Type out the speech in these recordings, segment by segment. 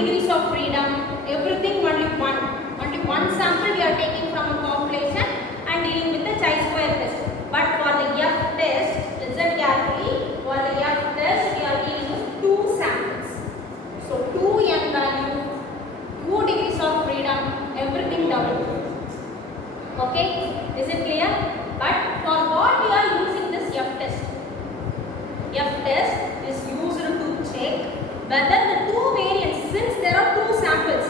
degrees of freedom, everything only one. Only one sample we are taking from a population and dealing with the chi-square test. But for the F test, listen carefully, for the F test we are dealing with 2 samples. So 2 n value, 2 degrees of freedom, everything double. Okay, is it clear? But for what we are using this F test? F test is used to check whether the 2 variants, since there are 2 samples,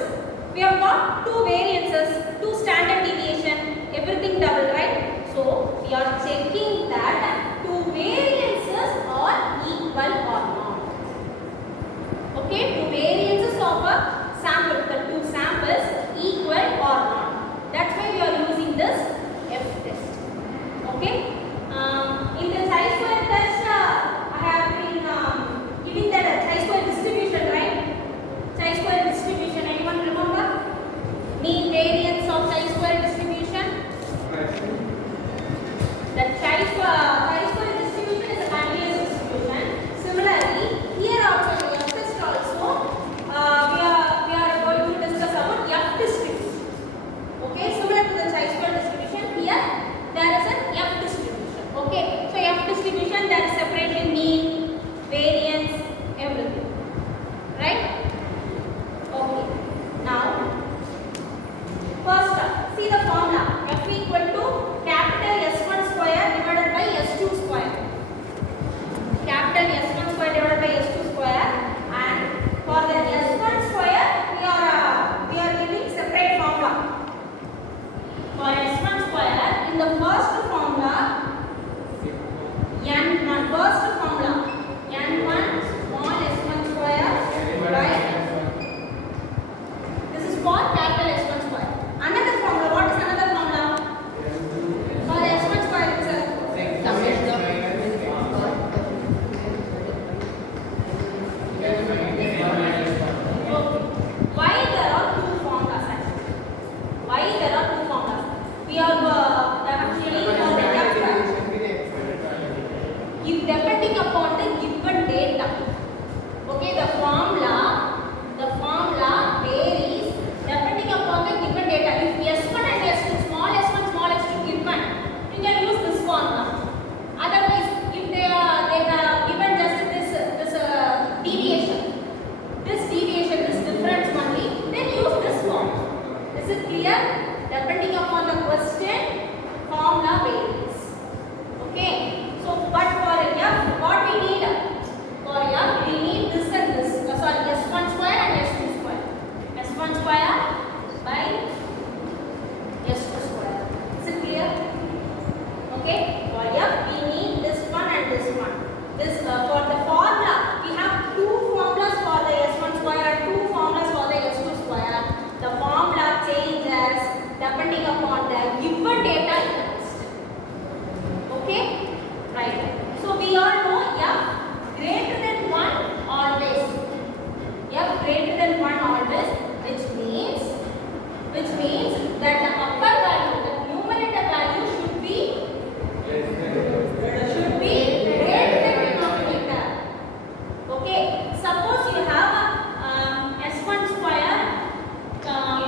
we have got 2 variances, 2 standard deviation, everything double, right? So we are checking that 2 variances are equal or not. Okay, 2 variances of a sample, the 2 samples equal or not. That's why we are using this F test. Okay. In the chi-square test, I have been giving that chi-square distribution, right? Chi-square distribution. Anyone remember? Mean variance of chi-square distribution. The chi-square distribution is a continuous distribution. Similarly, here also in the F test also, we are going to discuss about F distribution. Okay, similar to the chi-square distribution, here there is an F distribution. Okay, so F distribution, there is separately mean, variance, everything. Right? Okay. Now, first see the formula. F equal to capital S1 square divided by S2 square. Capital S1 square divided by S2 square, and for the S1 square we are giving separate formula. For S1 square, in the first formula, N1, first formula, N1 small S1 square by, this is for capital S1 square. Another formula, what is another formula? For S1 square itself. Why there are 2 formulas actually? Why there are 2 formulas? We are actually for the F, if depending upon the given data. Okay, the formula varies depending upon the given data. If S1 and S2, small s1 given, you can use this formula. Otherwise, if they have given just this deviation, this difference only, then use this formula. Is it clear? Depending upon the question, formula varies. Okay. So, but for F, what we need? For F, we need this and this. S1 square and S2 square. S1 square by S2 square. Is it clear? Okay. For F, we need this one and this one. This for the formula, we have 2 formulas for the S1 square and 2 formulas for the S2 square. The formula changes depending upon the given data in the list. Okay? Right. So we all know F greater than 1 always. F greater than 1 always, which means that the upper value, the numerator value should be greater than denominator. Okay. Suppose you have a S1 square,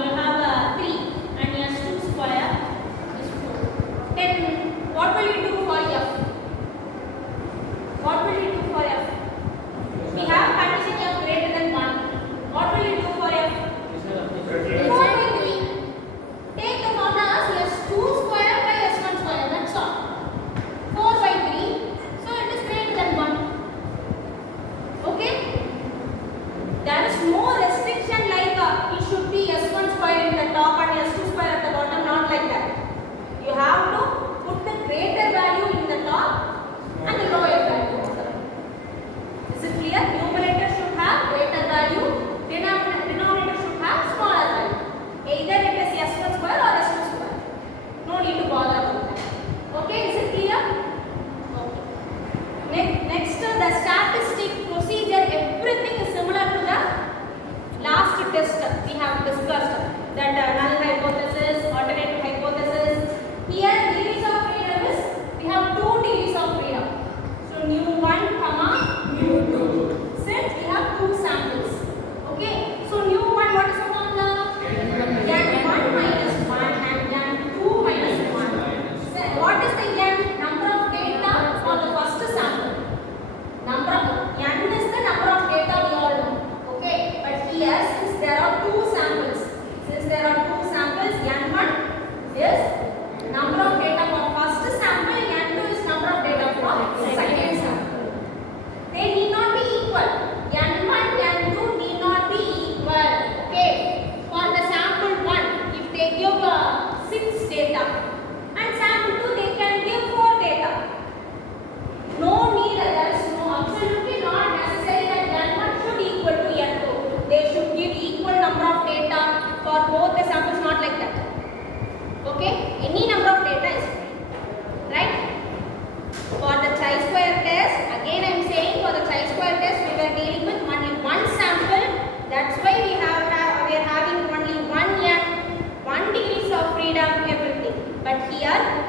you have 3 and S2 square is 4. Then what will you do for F? What will you do for F? We have condition F greater than 1. What will you do for F? 4 by 3. Take the formula as S2 square by S1 square. That's all. 4 by 3. So it is greater than 1. Okay? There is no restriction like it should be S1 square in the top and S2 square at the bottom. Not like that. You have to put the greater value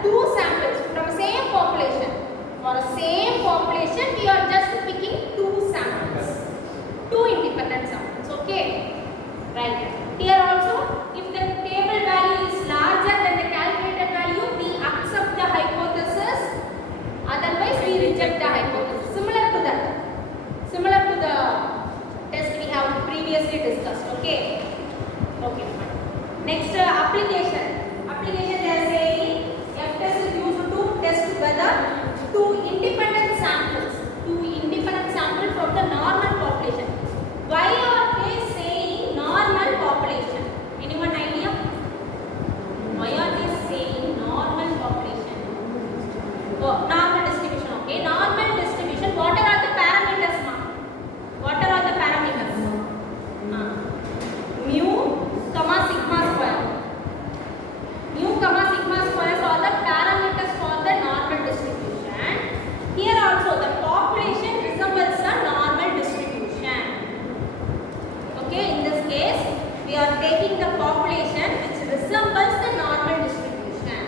two samples from same population. For a same population, we are just picking two samples, two independent samples. Okay, right. Here also, if the table value is larger than the calculated value, we accept the hypothesis. Otherwise, we reject the hypothesis. Similar to that. Similar to the test we have previously discussed. Okay. Okay. Next application. Application they are saying F test is used to test whether two independent samples from the normal population. Why are they saying normal population? Anyone idea? Why are they saying normal population? Oh, normal distribution. Okay, normal distribution. What are the parameters, ma'am? What are the parameters? Mu, comma, sigma square. Mu, comma, sigma squares are the parameters for the normal distribution. Here also the population resembles a normal distribution. Okay, in this case we are taking the population which resembles the normal distribution.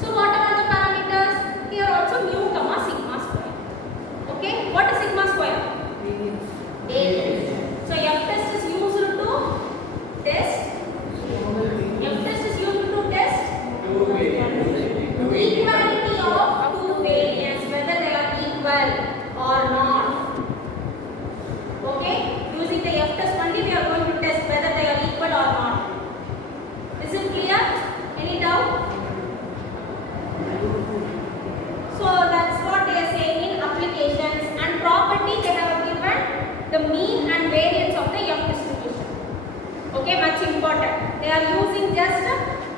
So what are the parameters? Here also mu, comma, sigma square. Okay, what is sigma square? Variance. So F test is used to test. F test is used to test equality of two variants, whether they are equal or not. Okay, using the F test only we are going to test whether they are equal or not. Is it clear? Any doubt? So that's what they are saying in applications. And property they have given the mean and variance of the F distribution. Okay, much important. They are using just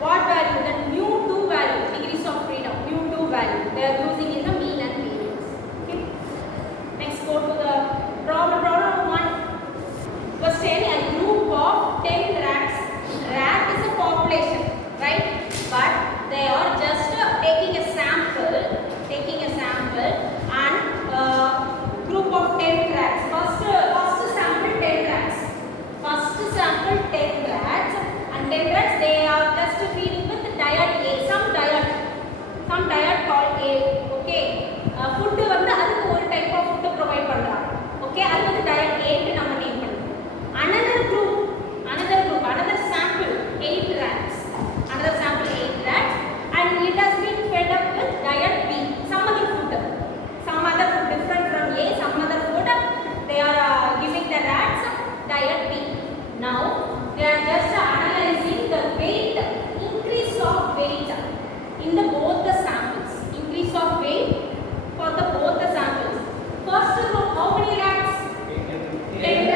what value? The mu2 value, degrees of freedom, mu2 value. They are using in the mean and variance. Okay. Next, go to the problem. Problem 1. Question: a group of 10 rats. Rat is a population, right? But they are just taking a sample, and group of 10 rats. First sample 10 rats. First sample 10 rats, and 10 rats they are just feeding with diet A, some diet called A. Okay, food வந்து அதுக்கு ஒரு type of food provide பண்றாங்க. Okay, அது வந்து diet A ன்னு நம்ம name பண்ணுவோம். Another sample 8 rats. Another sample 8 rats, and it has been fed up with diet B, some other food different from A, some other food. They are giving the rats diet B. Now they are just analyzing the weight, increase of weight in the both the samples. Increase of weight for the both the samples. First group, how many rats? 10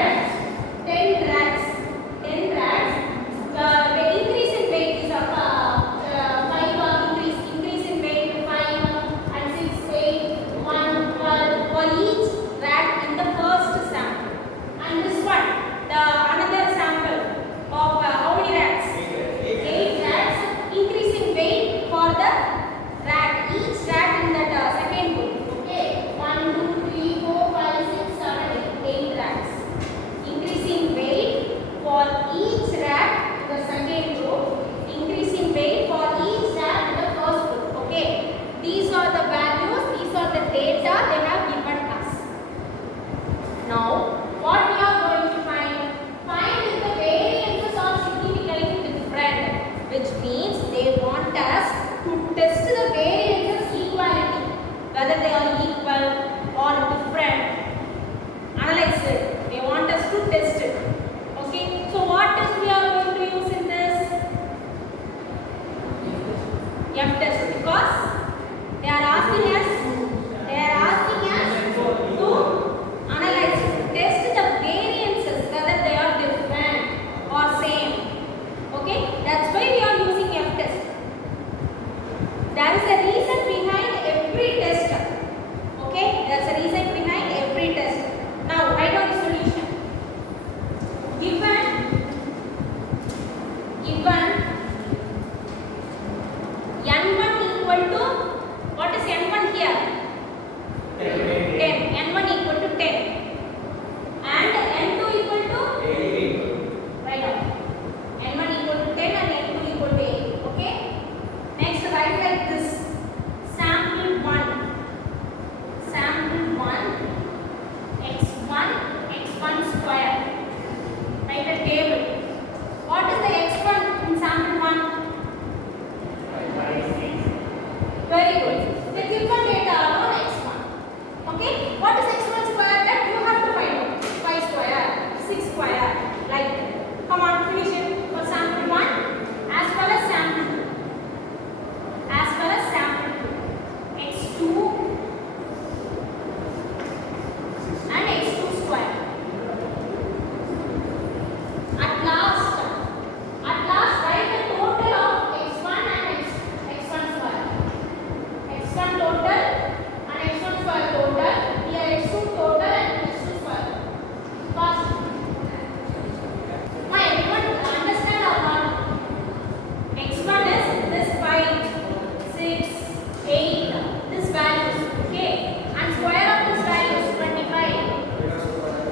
8, this values, okay, and square of this values 25,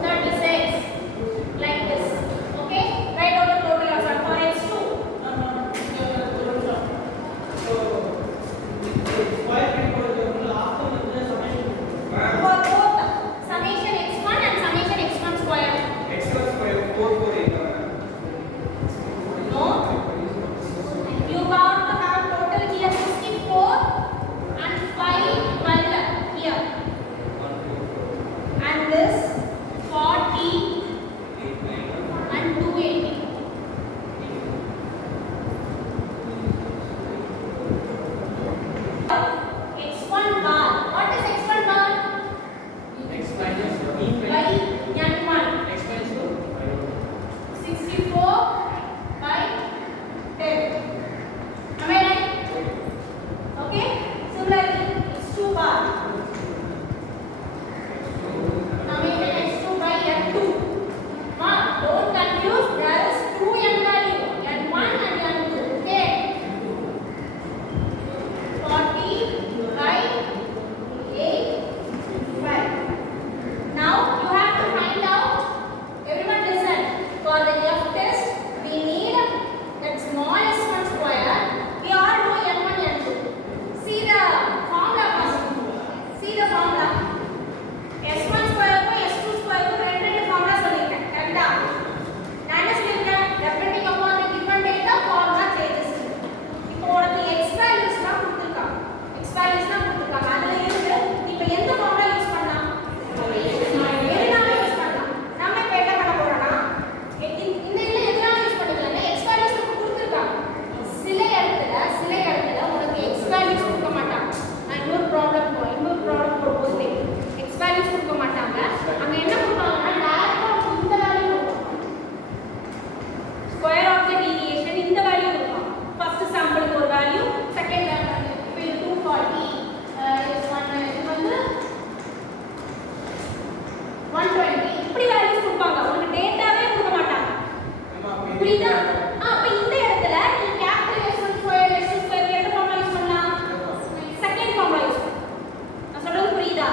36, like this, okay. Write out the total answer for x2. For both summation x1 and summation x1 square. No, you got to have total here 64 and 5 here, and this 40 and 280. x1 bar. What is x1 bar? By n1. 64 by 10. Am I right? Okay. Similarly, x2 bar. Summation x2 by n2. Don't confuse. There is 2n value, n1 and n2. Okay. 40 by 8, 5. Now you have to find out. Everyone listen. For the F test, we need that small s1 square. We all know n1, n2. See the formula first. See the formula. s1 square को s2 square को ரெண்டு formula சொல்லிருக்கேன். கரெக்ட்டா? நான் என்ன சொல்லிருக்கேன்? Depending upon the given data, formula changes. இப்போ உனக்கு x values தான் கொடுத்திருக்காங்க. x values தான் கொடுத்திருக்காங்க. அதுல இருந்து இப்போ எந்த formula யூஸ் பண்ணலாம்? எதுனால யூஸ் பண்ணலாம்? நாம இப்ப என்ன பண்ண போறோம்னா இந்த இதுல எதுனால யூஸ் பண்ணிக்கலாம்னா x values நமக்கு கொடுத்திருக்காங்க. சில இடத்துல உனக்கு x values கொடுக்க மாட்டாங்க. நான் இன்னொரு ப்ராப்ளம் போடும்போது x values கொடுக்க மாட்டாங்க. அங்க என்ன கொடுப்பாங்கன்னா டைரக்டா இந்த வேல்யூ கொடுப்பாங்க. ஸ்கொயர் ஆஃப் தி டீவியேஷன் இந்த வேல்யூ கொடுப்பாங்க. ஃபர்ஸ்ட் சாம்பிளுக்கு ஒரு வேல்யூ, செகண்ட் வேல்யூ. இப்போ இது 240 இது 1 இது வந்து 120 இப்படி வேல்யூஸ் கொடுப்பாங்க. உங்களுக்கு டேட்டாவே கொடுக்க மாட்டாங்க. புரியுதா? அப்ப இந்த இடத்துல நீ capital S1 square S2 square எந்த ஃபார்முலா யூஸ் பண்ணலாம்? செகண்ட் ஃபார்முலா யூஸ் பண்ணலாம். நான் சொல்றது புரியுதா?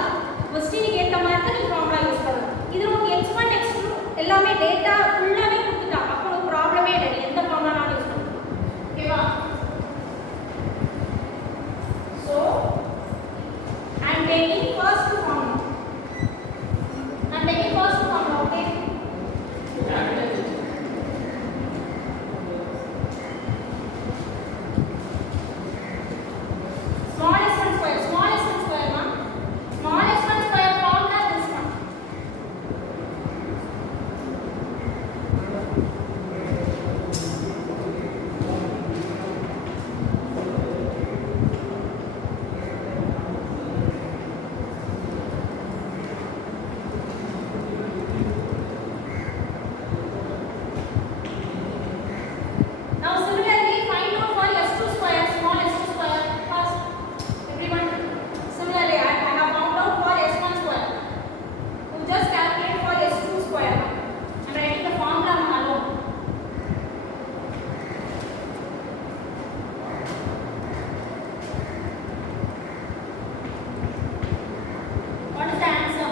क्वेश्चन ஏத்த மாதிரி தான் நீ ஃபார்முலா யூஸ் பண்ணணும். இது உங்களுக்கு x1 x2 எல்லாமே டேட்டா ஃபுல்லாவே கொடுத்துட்டாங்க. அப்போ ஒரு ப்ராப்ளமே இல்லை. நீ எந்த ஃபார்முலானாலும் யூஸ் பண்ணலாம். ஓகேவா? So I am taking first formula. Okay? Small s1 square, ma. Small s1 square formula this one. Now similarly find out for s2 square, small s2 square first. Everyone, similarly I have found out for s1 square. You just calculate for s2 square. I am writing the formula alone. What is the answer?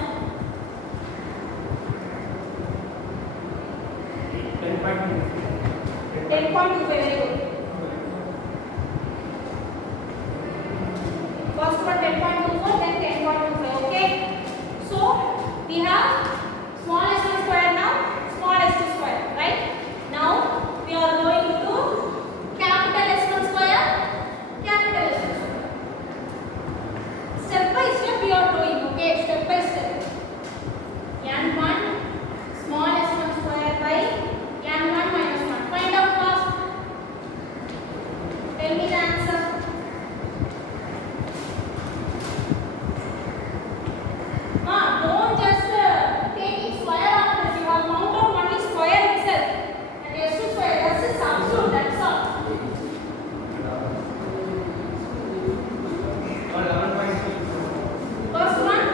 10.25. Very good. First one 10.24, then 10.25. Okay. So we have small s1 square now, small s2 square, right? Now we are going to capital S1 square, capital S2 square. Step by step we are doing. Okay, step by step. n1 small s1 square by n1 minus 1. Find out first. Tell me the answer. Don't just take it square of this. You have found out only square itself. And s2 square, that's is absolute, that's all. First one?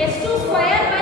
S2 square by